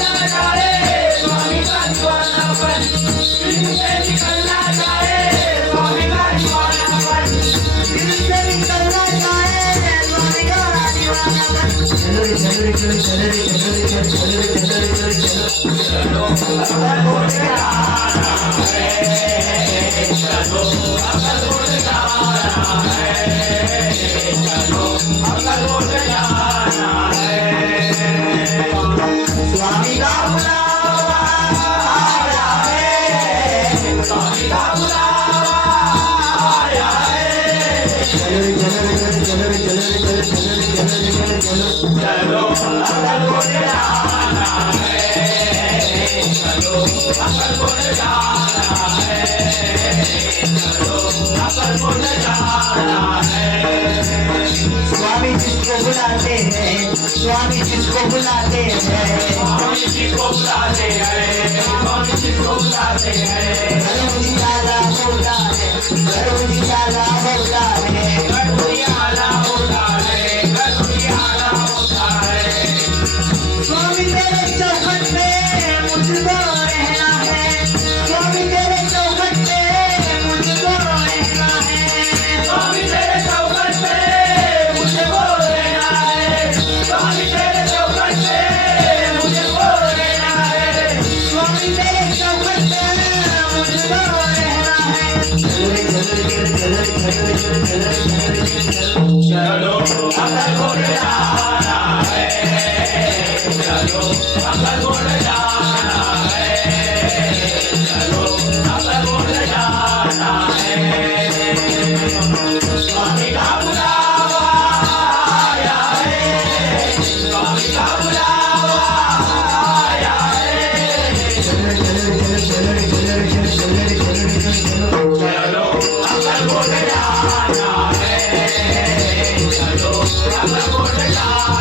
I'm gonna go get स्वामी जिसको बुलाते हैं स्वामी जिसको बुलाते हैं स्वामी जिसको बुलाते हैं स्वामी जिसको बुलाते हैं हरे राधा बोला Allah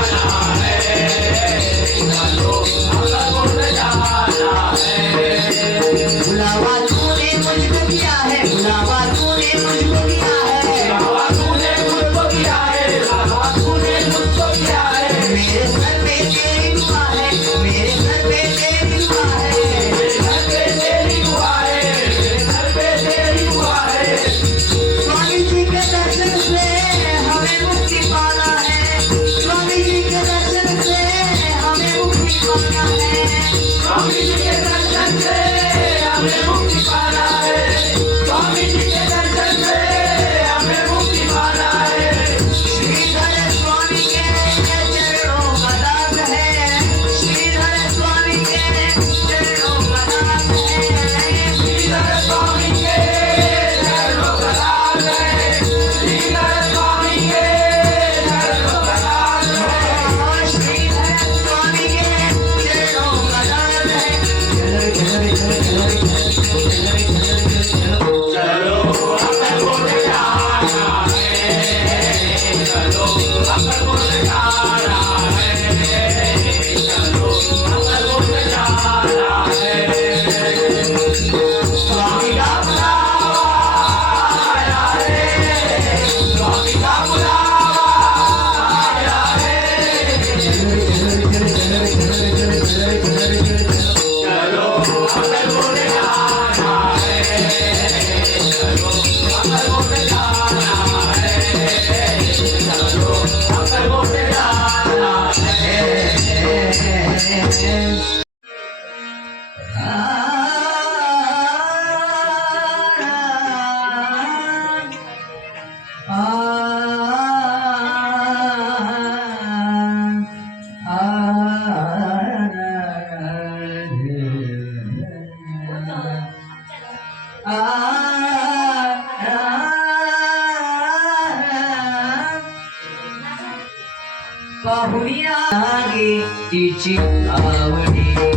बाहुया आगे तिची आवडी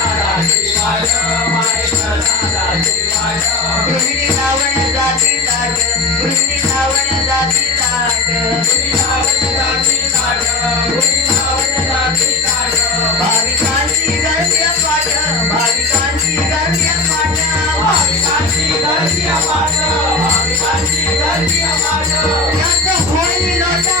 गृहिणी लावण जाती ताट गृहिणी लावण जाती भाविकांची गर्दी पाठ भाविकांची गर्दी पाठ त्यात होळी लोटा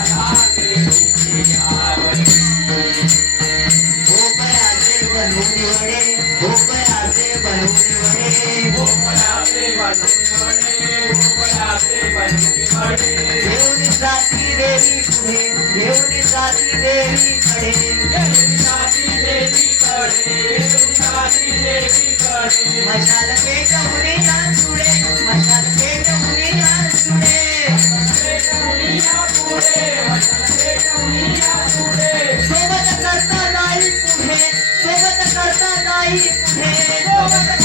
देवनी साची देवी पुढे देवनी साची देवी कडे देवनी साची देवी कडे देवनी साची देवी कडे मशाल पेट मुनी या सुडे मशाल पेट मुनी या सुडे पेट मुनी या पुढे मशाल पेट मुनी या पुढे सोबत करता नाही पुढे सोबत करता नाही पुढे सोबत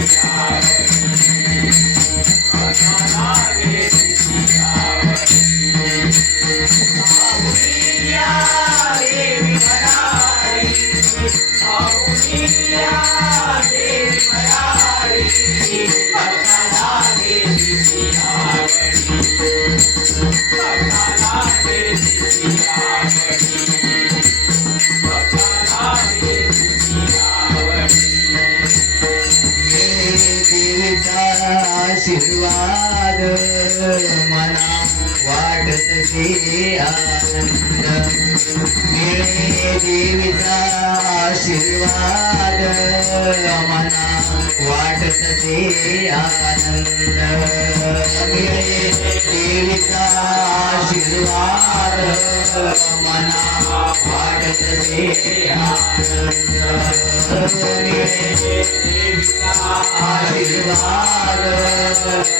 Yeah. आशीर्वाद मना वाटत ते आनंद मिळे देवीचा आशीर्वाद मना वाटत ते आनंद मिळे देवीचा आशीर्वाद मना वाटत ते आनंद मिळे आशीर्वाद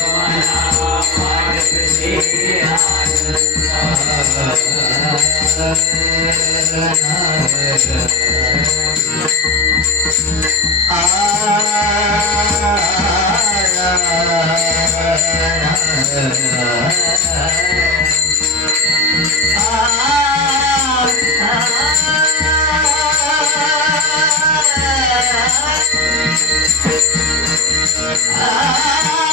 मना वाटत Ah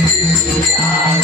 Yeah.